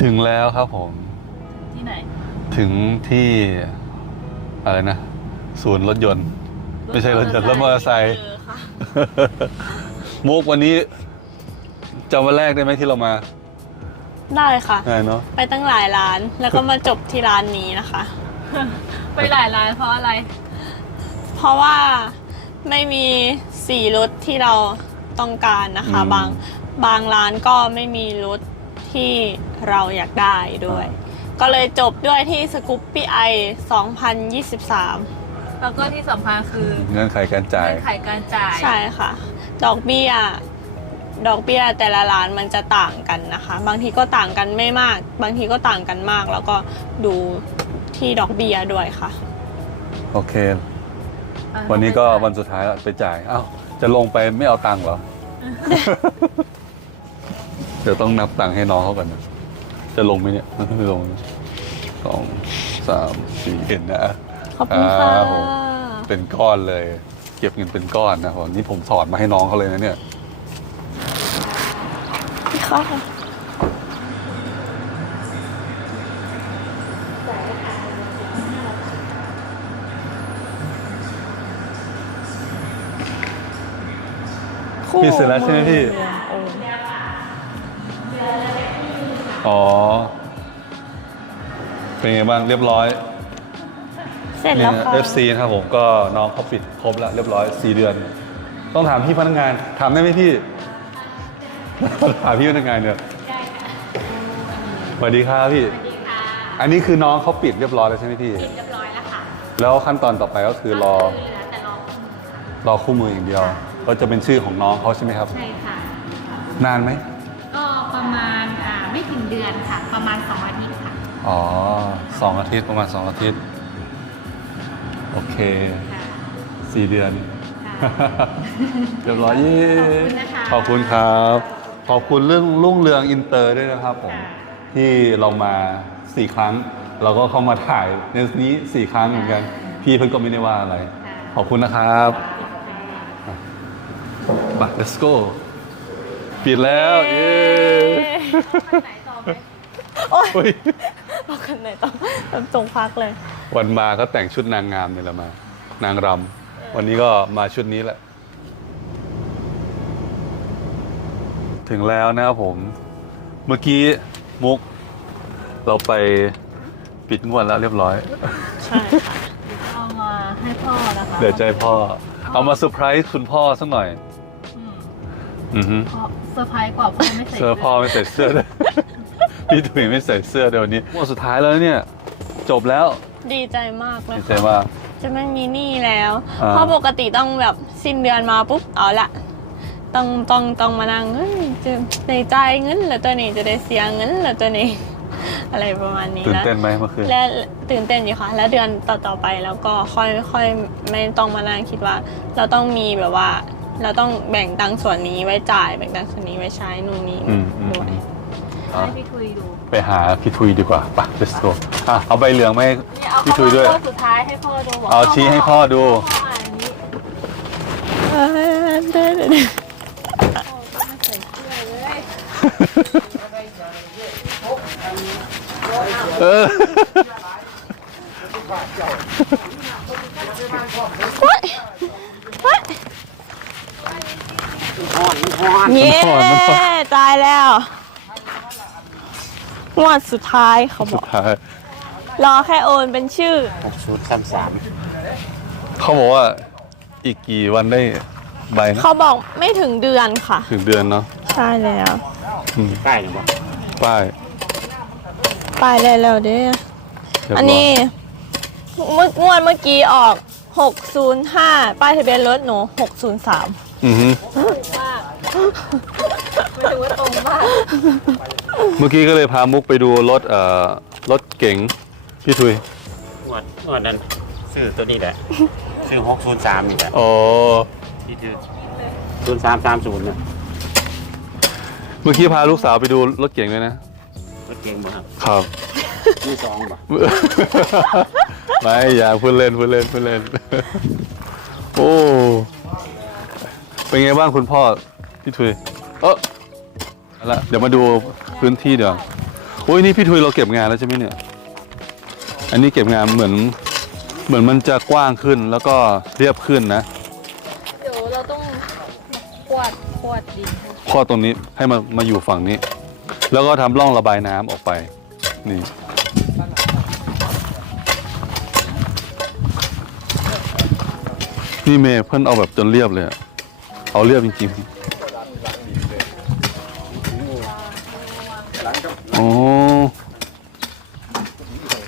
ถึงแล้วครับผม ที่ไหน ถึงที่อะไรนะ ศูนย์รถยนต์ ไม่ใช่รถยนต์รถมอเตอร์ไซค์เออค่ะมุกวันนี้จำวันแรกได้ไหมที่เรามา ได้ค่ะไงเนาะไปตั้งหลายร้านแล้วก็มาจบที่ร้านนี้นะคะ ไปหลายร้านเพราะอะไร เพราะว่าไม่มีสีรถที่เราต้องการนะคะอืมบางบางร้านก็ไม่มีรถ ที่เราอยากได้ด้วย ก็เลยจบด้วยที่สกูปปี้ไอ2023 แล้วก็ที่สำคัญคือเงื่อนไขการจ่าย เงื่อนไขการจ่าย ใช่ค่ะ ดอกเบี้ย ดอกเบี้ยแต่ละร้านมันจะต่างกันนะคะ บางทีก็ต่างกันไม่มาก บางทีก็ต่างกันมาก แล้วก็ดูที่ดอกเบี้ยด้วยค่ะ โอเคอะวันนี้ก็วันสุดท้ายแล้วไปจ่ายอ้าวจะลงไปไม่เอาตังค์เหรอเดี๋ยวต้องนับตังค์ให้น้องเขาก่อนนะจะลงไหมเนี่ยไม่ลงนะสองสามสี่เห็นนะขอบคุณค่ะรับผมเป็นก้อนเลย เก็บเงินเป็นก้อนนะผมนี่ผมสอนมาให้น้องเขาเลยนะเนี่ยค่ะคู่พี่เสร็จแล้วใช่ไหมพี่ อ๋อ เป็นไงบ้างเรียบร้อยเสร็จเนี่แล้วยค่ะ FC นะครับผมก็น้องเขาปิดครบแล้วเรียบร้อย4เดือน ต้องถามพี่พนักงานถามได้ไหมพี่ ถามพี่พนักงานเนี่ยสวัสดีครับพี่สวัสดีค่ะอันนี้คือน้องเขาปิดเรียบร้อยแล้วใช่ไหมพี่ ปิดเรียบร้อยแล้วค่ะแล้วขั้นตอนต่อไปก็คือรอเหลือแต่รอคุณรอคู่มืออย่างเดียว ก็จะเป็นชื่อของน้องเขาใช่ไหมครับ ใช่ค่ะ นานไหม ไม่ถึงเดือนค่ะ ประมาณสองอาทิตย์ค่ะอ๋อสองอาทิตย์ประมาณสองอาทิตย์ โอเคค่ะสี่เดือนค่ะ เรียบร้อยเย้ขอบคุณนะคะขอบคุณครับ ขอบคุณเรื่องรุ่งเรืองอินเตอร์ด้วยนะครับผม ค่ะ ที่เรามาสี่ครั้ง เราก็เข้ามาถ่ายในนี้สี่ครั้งเหมือนกัน พี่เพิ่งก็ไม่ได้ว่าอะไร ขอบคุณนะครับไป let's go ปิดแล้ว เย้ไหนต่อไหมโอ๊ยเฮ้ยเอากันไหนต้องต้องจงพักเลย วันมาก็แต่งชุดนางงามนี่แหละมา นางรำวันนี้ก็มาชุดนี้แหละ ถึงแล้วนะครับผม เมื่อกี้มุก เราไปปิดงวดแล้วเรียบร้อย ใช่ค่ะเอามาให้พ่อนะคะ เดี๋ยวใจพ่อ เอามาเซอร์ไพรส์คุณพ่อสักหน่อยอืม อือฮึพ่อเซอร์ไพรส์กว่าพ่อไม่ใส่เสื้อพ่อไม่ใส่เสื้อด้วยพี่ถุยไม่ใส่เสื้อเดี๋ยววันนี้งวดสุดท้ายแล้วเนี่ย จบแล้วดีใจมากเลยดีค่ะใจมาก จะไม่มีหนี้แล้ว อ่า เพราะปกติต้องแบบสิ้นเดือนมาปุ๊บเอาละต้องต้องต้องมานั่งเฮ้ยจะได้จ่ายเงินเหรือตัวนี้จะได้เสียเงินเหรือตัวนี้ อะไรประมาณนี้ตื่นนะ เต้นไหมเมื่อคืน และตื่นเต้นอยู่ค่ะ แล้วเดือนต่อๆไปแล้วก็ค่อยค่อยไม่ต้องมานั่งคิดว่า เราต้องมีแบบว่า เราต้องแบ่งตังค์ส่วนนี้ไว้จ่าย แบ่งตังค์ส่วนนี้ไว้ใช้นู่นนี่อืมอืม ด้วยให้พี่ทุยดูไปหาพี่ทุยดีกว่าไป let's go อะเอาใบเหลืองมาให้นี่เอาพี่เข้าทุยด้วยมาข้อสุดท้ายให้พ่อดูบกเอาชี้ให้พ่อดู พ่อมาอันนี้เออเดี๋ยวเดี๋ยวเดี๋ยวพ่อก็ไม่ใส่เสื้อเลยเออเย้ มันอ่อนมันอ่อนตายแล้วงวดสุดท้ายเขาบสุอกดท้ายรอแค่โอนเป็นชื่อ หกศูนย์สามสามเขาบอกว่าอีกกี่วันได้ใบนะเขาบอกไม่ถึงเดือนค่ะ ถึงเดือนเนาะใช่แล้วอืมใกล้หรือเปล่าป้ายไปได้แล้วเด้อเรียบร้ยอันนี้เมื่องวดเมื่อกี้ออก 605 ป้ายทะเบียนรถหนู 603 อือฮึไม่ถือว่าตรงมากเมื่อกี้ก็เลยพามุกไปดูรถเอ่อรถเก๋งพี่ทุยงวดงวดนั้นซื้อตัวนี้แหละ ซื้อหกศูนย์สามนี่แหละโอ้ที่คือศูนย์สามสามศูนย์เนี่ยเมื่อกี้พาลูกสาวไปดูรถเก๋งด้วยนะ รถเก่งบ่ครับครับ มือสองบ่ไม่อย่าพูดเล่นพูดเล่นพูดเล่น โอ้ เป็นไงบ้างคุณพ่อพี่ทุย เออเอาละเดี๋ยวมาดูพื้นที่เดี๋ยวาโอ้ยนี่พี่ทุยเราเก็บงานแล้วใช่ไหมเนี่ย อันนี้เก็บงานเหมือน เหมือนมันจะกว้างขึ้นแล้วก็เรียบขึ้นนะ เดี๋ยวเราต้องขวดขวดดินให้ข้อตรงนี้ให้มามาอยู่ฝั่งนี้ แล้วก็ทำร่องระบายน้ำออกไป นี่ นี่เมย์เพิ่นเอาแบบจนเรียบเลยอะ เอาเรียบจริงๆโอ้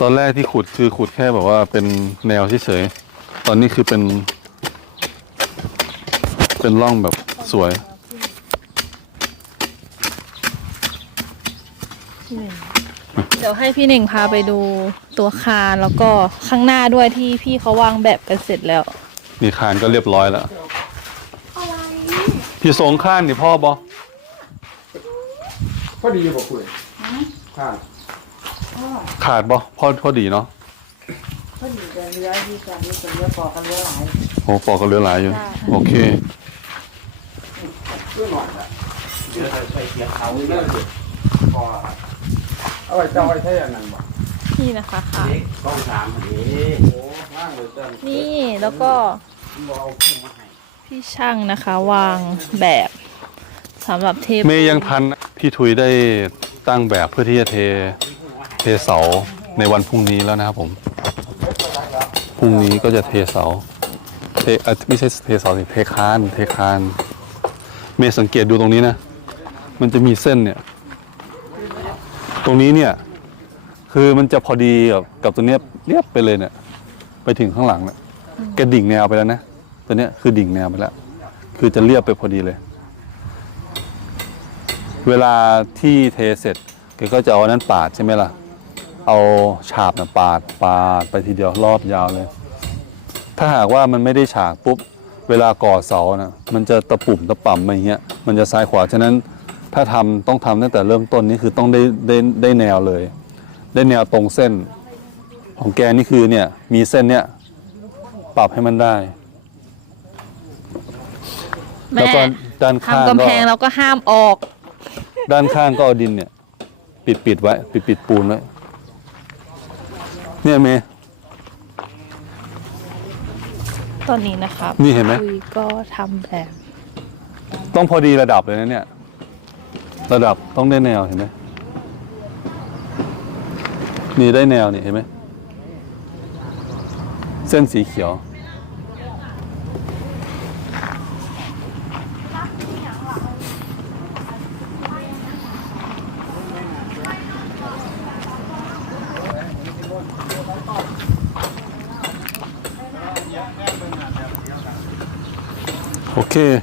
ตอนแรกที่ขุดคือขุดแค่แบบว่าเป็นแนวเฉยๆ ตอนนี้คือเป็น เป็นร่องแบบสวย เดี๋ยวให้พี่เน่งพาไปดูตัวคานแล้วก็ข้างหน้าด้วยที่พี่เขาวางแบบกันเสร็จแล้ว นี่คานก็เรียบร้อยแล้ว พี่สงข้านนี่พ่อบอพอดีบอกคุยข้างขาดบอพ่อพอดีเนาะพอดีจะเรือที่จะมีคนเรือปอกกันเรือหลายโอ้ปอกก็เหลือหลายอยู่ โอเคเรื่องหน่อยนะเดี๋ยวไปเสียเขาเอาเรื่องสิพอเอาไว้เจ้าไว้ใช้อันนั้นบ่นี่นะคะค่ะเด็กต้องสามเด็กโอ้ว่างเลยจ้ะนี่แล้วก็บ่เอาผู้มาให้ พี่ช่างนะคะวางแบบสำหรับเทปเมย์ยังทันพี่ทุยได้ตั้งแบบเพื่อที่จะเทเทเสาในวันพรุ่งนี้แล้วนะครับผมพรุ่งนี้ก็จะเทเสาเทเอ่อไม่ใช่เทเสาสิเทคานเทคาน เมย์สังเกตดูตรงนี้นะ มันจะมีเส้นเนี่ย ตรงนี้เนี่ย คือมันจะพอดีกับกับตัวเนี้ยเรียบไปเลยเนี่ย ไปถึงข้างหลังเนี่ยแกดิ่งแนวไปแล้วนะ ตัวเนี้ยคือดิ่งแนวไปแล้ว คือจะเรียบไปพอดีเลย เวลาที่เทเสร็จแกก็จะเอานั้นปาดใช่ไหมล่ะ เอาฉาบนะปาดปาดไปทีเดียวรอบยาวเลย ถ้าหากว่ามันไม่ได้ฉากปุ๊บ เวลาก่อเสานะมันจะตะปุ่มตะป่ำมาอย่างเงี้ย มันจะซ้ายขวา ฉะนั้นถ้าทำต้องทำตั้งแต่เริ่มต้นนี่คือต้องได้ได้ได้แนวเลย ได้แนวตรงเส้น ของแกนี่คือเนี่ยมีเส้นเนี่ยปรับให้มันได้ แม่ แล้วก็ด้านข้างทำกำก็แพงแล้วก็ห้ามออก ด้านข้างก็เอาดินเนี่ย ปิดปิดไว้ ปิดปิดปูนไว้เนี่ยเมย์ ตอนนี้นะคะนี่เห็นไหม คุยก็ทำแบบต้องพอดีระดับเลยนะเนี่ย ระดับต้องได้แนวเห็นไหมนี่ได้แนวนี่เห็นไหมเส้นสีเขียว 对。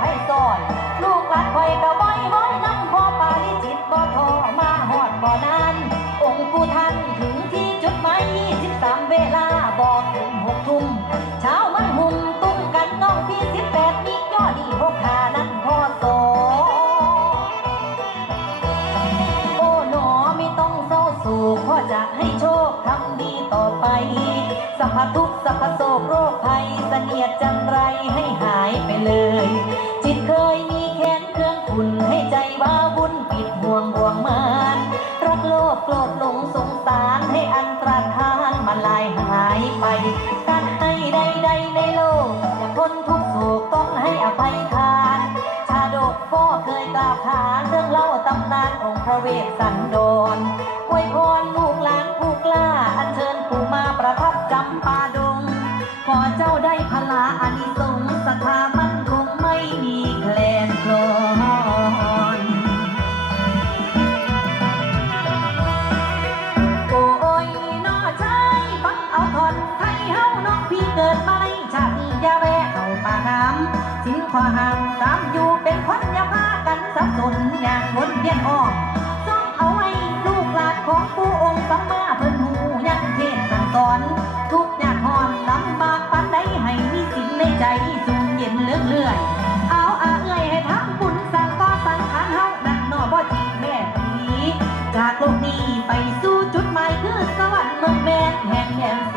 ไห้สอยลูกหลานคอยกะบ่อยห้อยน้ำพ่อปาลิจิตบ่ทอมาหอดบ่นาน องค์ปู่ท่านถึงที่จุดหมายยี่สิบสามเวลาบอกถึงหกทุ่มเช้ามันหุ่มตุ้มกันน้องพี่สิบแปดมียอดดีพกทานั้นพ่อสอโอ้หนอไม่ต้องเศร้าสูกพ่อจะให้โชคทำดีต่อไปสัพพทุกสัพพโศกโรคภัยเสนียดจันไรให้หายไปเลย ตเคยมีแค้นเครื่องขุนให้ใจว้าวุ่นปิดห่วงห่วงมานรักโลภโกรธหลงสงสารให้อันตรธานมาลายหายไปการให้ใดๆในโลกจะพ้นทุกโศกต้องให้อภัยทาน ชาดกก็เคยกล่าวขานเรื่องเล่าตำนานของพระเวสสันดรอวยพรลูกหลานผู้กล้าอัญเชิญผู้มาประทับจำปาดงขอเจ้าได้พลาอานิสงส์ศรัทธา อนไทยเฮาน้องพี่เกิดมาในชาติยาแวะเข้าป่าน้ำสินข้อห้ามตามอยู่เป็นคนยาพากันสับสนอย่างวนเวียนอ้อมซ้องเอาไว้ลูกหลานของผู้องค์สัมมาเพิ่นหูยังเทศสังสอน ทุกอย่างหอนลำบากปานใดให้มีสิ้นในใจสุงเย็นเลื่องเลื่อยเอาอาเอ้ยให้ทำบุญสั่งก็สั่งขานเฮานั่นนอบ่จริงแม่ปีจากโลกนี้ไปสู่จุดหมายคือสวรรค์เมืองแม่นแห่งแห่ง